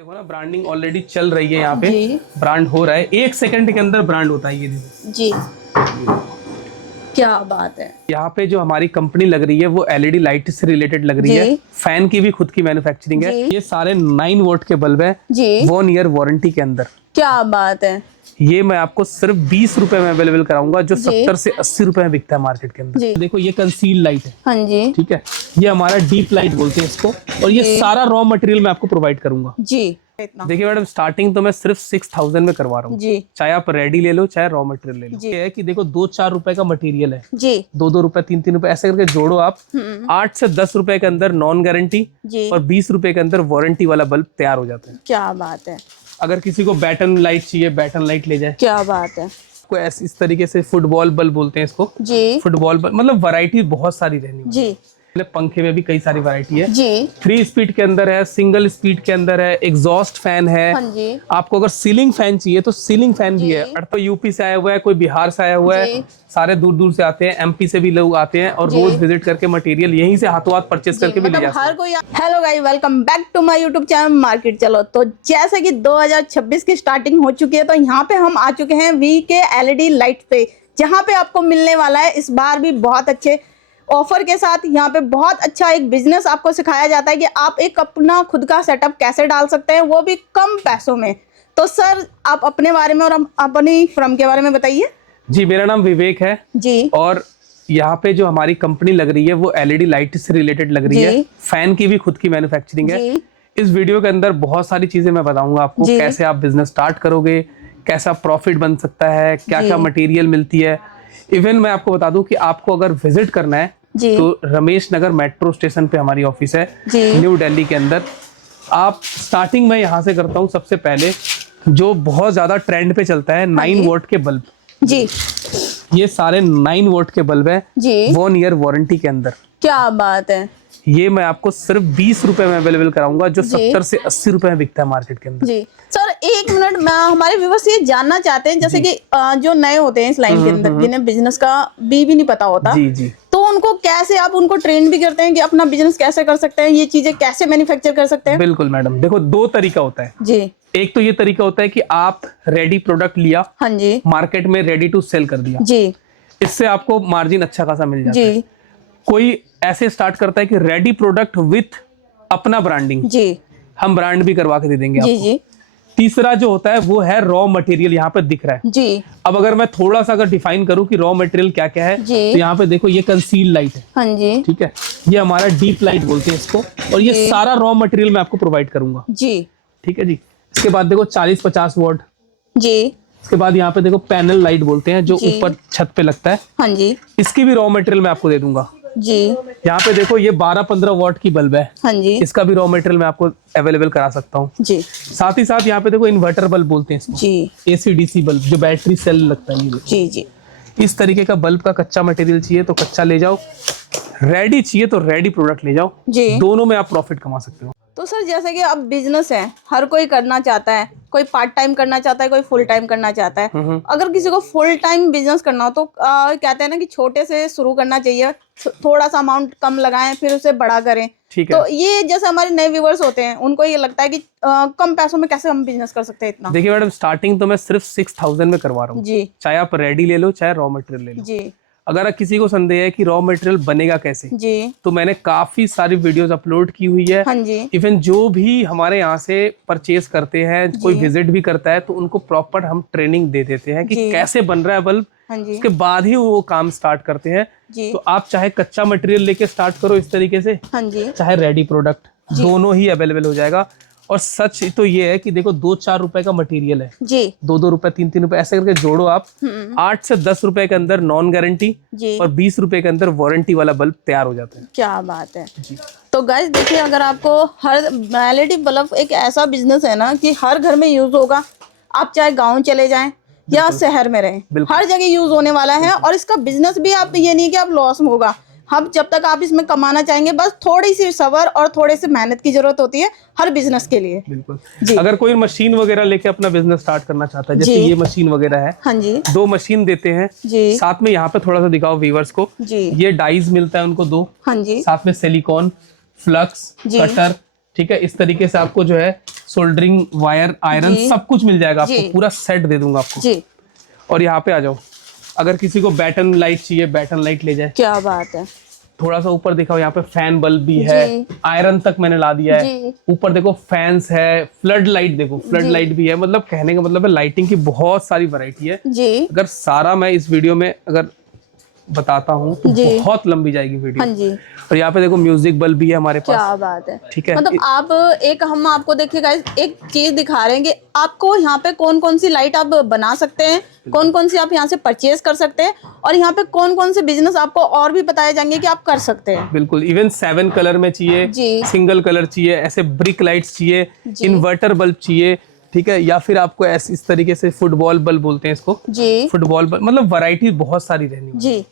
देखो ना, branding already चल रही है यहाँ पे, ब्रांड हो रहा है, 1 सेकंड के अंदर ब्रांड होता है ये देखो जी। क्या बात है। यहाँ पे जो हमारी कंपनी लग रही है वो एलईडी लाइट से रिलेटेड लग रही है। फैन की भी खुद की मैन्युफैक्चरिंग है। ये सारे 9 वोल्ट के बल्ब है जी, 1 ईयर वारंटी के अंदर। क्या बात है। ये मैं आपको सिर्फ 20 रुपए में अवेलेबल कराऊंगा, जो 70 से 80 रुपए में बिकता है मार्केट के अंदर। देखो ये कंसील लाइट है। हाँ जी। ठीक है, ये हमारा डीप लाइट बोलते हैं इसको, और ये सारा रॉ मटेरियल मैं आपको प्रोवाइड करूंगा जी। देखिए मैडम, स्टार्टिंग तो मैं सिर्फ 6000 में करवा रहा हूँ, चाहे आप रेडी ले लो चाहे रॉ मटेरियल ले लो। ये है कि देखो 2-4 रुपए का मटेरियल है जी, 2-2 रुपए 3-3 रुपए ऐसे करके जोड़ो आप, 8 से 10 रुपए के अंदर नॉन गारंटी और 20 रुपए के अंदर वारंटी वाला बल्ब तैयार हो जाता है। क्या बात है। अगर किसी को बैटन लाइट चाहिए, बैटन लाइट ले जाए। क्या बात है। को इस तरीके से फुटबॉल बल्ब बोलते हैं इसको जी, फुटबॉल बल्ब, मतलब वैरायटी बहुत सारी रहनी जी। पंखे में भी कई सारी वैरायटी है जी, 3 स्पीड के अंदर है, सिंगल स्पीड के अंदर है, एग्जॉस्ट फैन है। हाँ जी। आपको अगर सीलिंग फैन चाहिए तो सीलिंग फैन भी है। तो यूपी से आया हुआ है, कोई बिहार से आया हुआ है, सारे दूर दूर से आते हैं, एमपी से भी लोग आते हैं और रोज विजिट करके मटेरियल यहीं से हाथों हाथ परचेस करके भी ले जाते हैं। हर कोई। Hello guys, welcome back to my YouTube channel market चलो। तो जैसे कि 2026 की स्टार्टिंग हो चुकी है, तो यहाँ पे हम आ चुके हैं वीके एलईडी लाइट पे, जहाँ पे आपको मिलने वाला है इस बार भी बहुत अच्छे ऑफर के साथ। यहाँ पे बहुत अच्छा एक बिजनेस आपको सिखाया जाता है कि आप एक अपना खुद का सेटअप कैसे डाल सकते हैं, वो भी कम पैसों में। तो सर आप अपने बारे में और अपनी फर्म के बारे में बताइए। जी, मेरा नाम विवेक है जी, और यहाँ पे जो हमारी कंपनी लग रही है वो एलईडी लाइट से रिलेटेड लग रही है। फैन की भी खुद की मैन्युफैक्चरिंग है। इस वीडियो के अंदर बहुत सारी चीजें मैं बताऊंगा आपको, कैसे आप बिजनेस स्टार्ट करोगे, कैसा प्रॉफिट बन सकता है, क्या क्या मटेरियल मिलती है। इवन मैं आपको बता दूं कि आपको अगर विजिट करना है तो रमेश नगर मेट्रो स्टेशन पे हमारी ऑफिस है न्यू दिल्ली के अंदर। आप स्टार्टिंग में यहाँ से करता हूँ। सबसे पहले जो बहुत ज्यादा ट्रेंड पे चलता है 9 वोल्ट के बल्ब जी, ये सारे 9 वोल्ट के बल्ब है जी, 1 ईयर वारंटी के अंदर। क्या बात है। ये मैं आपको सिर्फ 20 रुपए में अवेलेबल कराऊंगा, जो 70 से 80 रुपए में बिकता है मार्केट के अंदर जी। सर 1 मिनट, मैं हमारे व्यूअर्स ये जानना चाहते हैं, जैसे कि जो नए होते हैं इस लाइन के अंदर, जिन्हें बिजनेस का भी नहीं पता होता जी जी, तो उनको कैसे आप उनको ट्रेन भी करते हैं कि अपना बिजनेस कैसे कर सकते हैं, ये चीजें कैसे मैन्युफैक्चर कर सकते हैं? बिल्कुल मैडम, देखो 2 तरीका होता है जी। एक तो ये तरीका होता है कि आप रेडी प्रोडक्ट लिया, हाँ जी, मार्केट में रेडी टू सेल कर दिया जी, इससे आपको मार्जिन अच्छा खासा मिल जाता है। कोई ऐसे स्टार्ट करता है कि रेडी प्रोडक्ट विथ अपना ब्रांडिंग जी, हम ब्रांड भी करवा के दे देंगे जी आपको जी। तीसरा जो होता है वो है रॉ मटेरियल, यहाँ पे दिख रहा है जी। अब अगर मैं थोड़ा सा अगर डिफाइन करूं कि रॉ मटेरियल क्या क्या है, तो यहाँ पे देखो ये कंसील लाइट है। हाँ जी। ठीक है, ये हमारा डीप लाइट बोलते हैं इसको, और ये सारा रॉ मटेरियल मैं आपको प्रोवाइड करूंगा जी। ठीक है जी। इसके बाद देखो 40-50 वॉट जी। इसके बाद यहाँ पे देखो पैनल लाइट बोलते हैं, जो ऊपर छत पे लगता है। हाँ जी। इसकी भी रॉ मटेरियल मैं आपको दे दूंगा जी। यहाँ पे देखो ये 12-15 वॉट की बल्ब है। हाँ जी। इसका भी रॉ मटेरियल मैं आपको अवेलेबल करा सकता हूँ जी। साथ ही साथ यहाँ पे देखो इन्वर्टर बल्ब बोलते हैं इसको जी, AC/DC बल्ब, जो बैटरी सेल लगता है ये जी जी। इस तरीके का बल्ब का कच्चा मटेरियल चाहिए तो कच्चा ले जाओ, रेडी चाहिए तो रेडी प्रोडक्ट ले जाओ जी। दोनों में आप प्रॉफिट कमा सकते हो। तो सर जैसे कि अब बिजनेस है, हर कोई करना चाहता है, कोई पार्ट टाइम करना चाहता है, कोई फुल टाइम करना चाहता है। अगर किसी को फुल टाइम बिजनेस करना हो तो कहते हैं ना कि छोटे से शुरू करना चाहिए, थोड़ा सा अमाउंट कम लगाएं फिर उसे बड़ा करें। तो ये जैसे हमारे नए व्यूअर्स होते हैं, उनको ये लगता है कि कम पैसों में कैसे हम बिजनेस कर सकते हैं इतना। देखिए मैडम, स्टार्टिंग तो मैं सिर्फ 6000 में करवा रहा हूँ जी, चाहे आप रेडी ले लो चाहे रॉ मटेरियल ले लो जी। अगर किसी को संदेह है कि रॉ मटेरियल बनेगा कैसे जी, तो मैंने काफी सारी वीडियोस अपलोड की हुई है। हाँ जी। इवन जो भी हमारे यहाँ से परचेज करते हैं, कोई विजिट भी करता है, तो उनको प्रॉपर हम ट्रेनिंग दे देते हैं कि कैसे बन रहा है बल्ब। हाँ जी। उसके बाद ही वो काम स्टार्ट करते हैं जी। तो आप चाहे कच्चा मटेरियल लेके स्टार्ट करो इस तरीके से, हाँ जी, चाहे रेडी प्रोडक्ट, दोनों ही अवेलेबल हो जाएगा। और सच तो ये है कि देखो 2-4 रुपए का मटेरियल है जी, 2-2 रुपए 3-3 रुपए ऐसे करके जोड़ो आप, 8 से 10 रुपए के अंदर नॉन गारंटी और 20 रुपए के अंदर वारंटी वाला बल्ब तैयार हो जाता है। क्या बात है जी। तो गाइस देखिए, अगर आपको हर एलईडी बल्ब एक ऐसा बिजनेस है ना कि हर घर में यूज होगा, आप चाहे गाँव चले जाएं या शहर में रहें, हर जगह यूज होने वाला है। और इसका बिजनेस भी आप ये नहीं कि आप लॉस में होगा, हम जब तक आप इसमें कमाना चाहेंगे, बस थोड़ी सी सब्र और थोड़ी सी मेहनत की जरूरत होती है हर बिजनेस के लिए। बिल्कुल जी। अगर कोई मशीन वगैरह लेके अपना बिजनेस स्टार्ट करना चाहता है, जैसे ये मशीन वगैरह है, हाँ जी, 2 मशीन देते हैं जी। साथ में यहाँ पे थोड़ा सा दिखाओ व्यूअर्स को जी, ये डाइज मिलता है उनको 2, हाँ जी, साथ में सिलिकॉन, फ्लक्स, कटर, ठीक है, इस तरीके से आपको जो है सोल्डरिंग वायर, आयरन सब कुछ मिल जाएगा आपको, पूरा सेट दे दूंगा आपको जी। और यहाँ पे आ जाओ, अगर किसी को बैटन लाइट चाहिए, बैटन लाइट ले जाए। क्या बात है। थोड़ा सा ऊपर दिखाओ, यहाँ पे फैन बल्ब भी है, आयरन तक मैंने ला दिया है। ऊपर देखो फैंस है, फ्लड लाइट देखो, फ्लड लाइट भी है। मतलब कहने का मतलब है लाइटिंग की बहुत सारी वैरायटी है जी। अगर सारा मैं इस वीडियो में अगर बताता हूँ तो बहुत लंबी जाएगी वीडियो। हाँ जी। और यहाँ पे देखो म्यूजिक बल्ब भी है हमारे पास। क्या बात है। ठीक है, मतलब आप एक हम आपको देखिए गाइस एक चीज दिखा रहे हैं कि आपको यहाँ पे कौन कौन सी लाइट आप बना सकते हैं, कौन कौन सी आप यहाँ से परचेज कर सकते हैं और यहाँ पे कौन कौन से बिजनेस आपको और भी बताए जाएंगे कि आप कर सकते हैं। बिल्कुल, इवन 7 कलर में चाहिए, सिंगल कलर चाहिए, ऐसे ब्रिक लाइट्स चाहिए, इन्वर्टर बल्ब चाहिए, ठीक है, या फिर आपको ऐसे इस तरीके से फुटबॉल बल्ब बोलते हैं इसको जी, फुटबॉल बल्ब। मतलब वैरायटी बहुत सारी रहनी जी।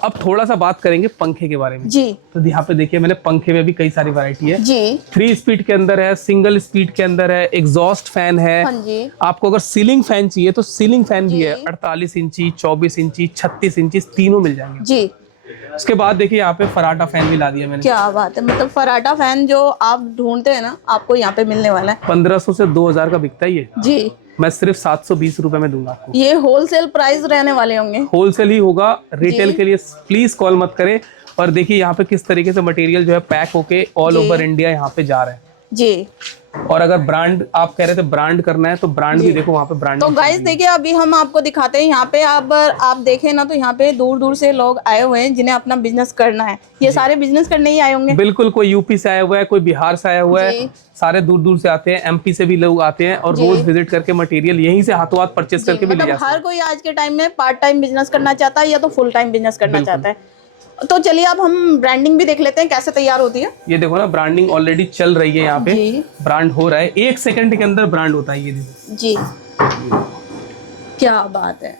अब थोड़ा सा बात करेंगे पंखे के बारे में जी। तो यहाँ पे देखिए मैंने पंखे में भी कई सारी वैरायटी है जी। 3 स्पीड के अंदर है, सिंगल स्पीड के अंदर है, एग्जॉस्ट फैन है। हाँ जी। आपको अगर सीलिंग फैन चाहिए तो सीलिंग फैन भी है, 48 इंची, 24 इंची, 36 इंची, तीनों मिल जाएंगे जी। उसके बाद देखिए यहाँ पे फराटा फैन भी ला दिया मैंने। क्या बात है। मतलब फराटा फैन जो आप ढूंढते हैं ना, आपको यहाँ पे मिलने वाला है। 1500 से 2000 का बिकता है ये जी। मैं सिर्फ 720 रुपए में दूंगा आपको। ये होलसेल प्राइस रहने वाले होंगे। होलसेल ही होगा, रिटेल के लिए प्लीज कॉल मत करें। और देखिए यहाँ पे किस तरीके से मटेरियल जो है पैक होके ऑल ओवर इंडिया यहाँ पे जा रहा है जी। और अगर ब्रांड आप कह रहे थे ब्रांड करना है तो ब्रांड भी देखो वहाँ पे ब्रांड। तो गाइस देखिए अभी हम आपको दिखाते हैं यहाँ पे आप देखें ना तो यहाँ पे दूर दूर से लोग आए हुए हैं जिन्हें अपना बिजनेस करना है। ये सारे बिजनेस करने ही आए होंगे। बिल्कुल, कोई यूपी से आया हुआ है, कोई बिहार से आया हुआ है, सारे दूर दूर से आते हैं, एमपी से भी लोग आते हैं और रोज विजिट करके मटेरियल यहीं से हाथों हाथ परचेस करके भी ले जाते हैं। हर कोई आज के टाइम में पार्ट टाइम बिजनेस करना चाहता है या तो फुल टाइम बिजनेस करना चाहता है। तो चलिए अब हम ब्रांडिंग भी देख लेते हैं कैसे तैयार होती है। ये देखो ना, ब्रांडिंग ऑलरेडी चल रही है यहाँ पे, ब्रांड हो रहा है, 1 सेकंड के अंदर ब्रांड होता है ये देखो जी। क्या बात है।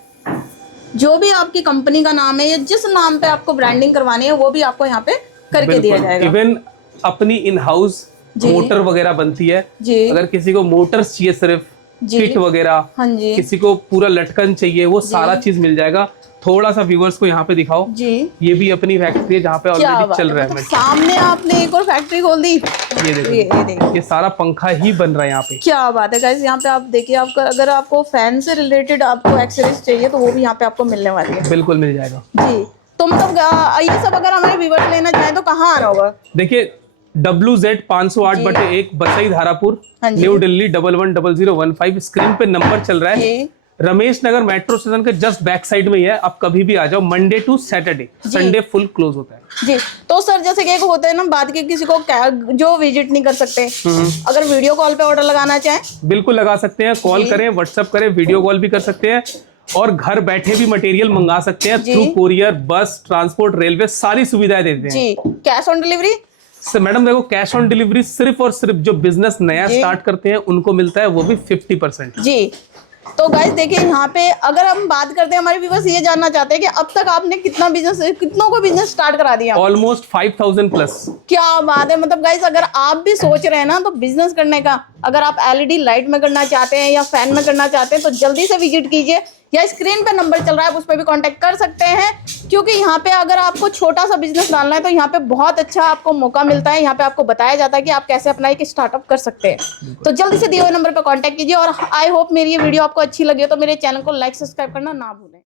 जो भी आपकी कंपनी का नाम है या जिस नाम पे आपको ब्रांडिंग करवानी है वो भी आपको यहाँ पे करके दिया जाएगा। इवन अपनी इन हाउस मोटर वगैरह बनती है जी। अगर किसी को मोटर्स चाहिए, सिर्फ किट वगैरह, हाँ जी, किसी को पूरा लटकन चाहिए, वो सारा चीज मिल जाएगा। थोड़ा सा व्यूअर्स को यहाँ पे दिखाओ जी। ये भी अपनी फैक्ट्री है जहाँ पे ऑलरेडी चल रहा है। सामने आपने एक और फैक्ट्री खोल दी। ये देखिए ये सारा पंखा ही बन रहा है यहाँ पे। क्या बात है गाइस। यहाँ पे आप देखिए, आपका अगर आपको फैन से रिलेटेड आपको एक्सेसरीज चाहिए तो वो भी यहाँ पे आपको मिलने वाली है। बिल्कुल मिल जाएगा जी। तो मतलब ये सब अगर हमारे व्यूअर्स लेना चाहे तो कहाँ आना होगा? देखिए WZ 508/1 Basai Darapur, new Delhi 110015। Screen पे नंबर चल रहा है। रमेश नगर मेट्रो स्टेशन के जस्ट बैक साइड में ही है। आप कभी भी आ जाओ, Monday to Saturday, Sunday full close होता है जी। तो सर जैसे कि होता है ना बात की, किसी को जो विजिट नहीं कर सकते, अगर वीडियो कॉल पे ऑर्डर लगाना चाहें बिल्कुल लगा सकते हैं। कॉल करें, व्हाट्सएप करें, वीडियो कॉल भी कर सकते हैं और घर बैठे भी मटेरियल मंगा सकते हैं थ्रू कोरियर, बस, ट्रांसपोर्ट, रेलवे, सारी सुविधाएं देते हैं जी। कैश ऑन डिलीवरी मैडम देखो, कैश ऑन डिलीवरी सिर्फ और सिर्फ जो बिजनेस नया स्टार्ट करते हैं उनको मिलता है, वो भी 50% जी। तो गाइस देखिए यहाँ पे अगर हम बात करते हैं, हमारे व्यूअर्स ये जानना चाहते हैं कि अब तक आपने कितनों को बिजनेस स्टार्ट करा दिया? Almost 5000 plus. क्या बात है। मतलब गाइस अगर आप भी सोच रहे हैं ना तो बिजनेस करने का, अगर आप LED लाइट में करना चाहते हैं या फैन में करना चाहते हैं तो जल्दी से विजिट कीजिए, या स्क्रीन पे नंबर चल रहा है उस पर भी कांटेक्ट कर सकते हैं। क्योंकि यहाँ पे अगर आपको छोटा सा बिजनेस डालना है तो यहाँ पे बहुत अच्छा आपको मौका मिलता है। यहाँ पे आपको बताया जाता है कि आप कैसे अपना एक स्टार्टअप कर सकते हैं। तो जल्दी से दिए हुए नंबर पर कांटेक्ट कीजिए। और आई होप मेरी ये वीडियो आपको अच्छी लगी हो तो मेरे चैनल को लाइक सब्सक्राइब करना ना भूलें।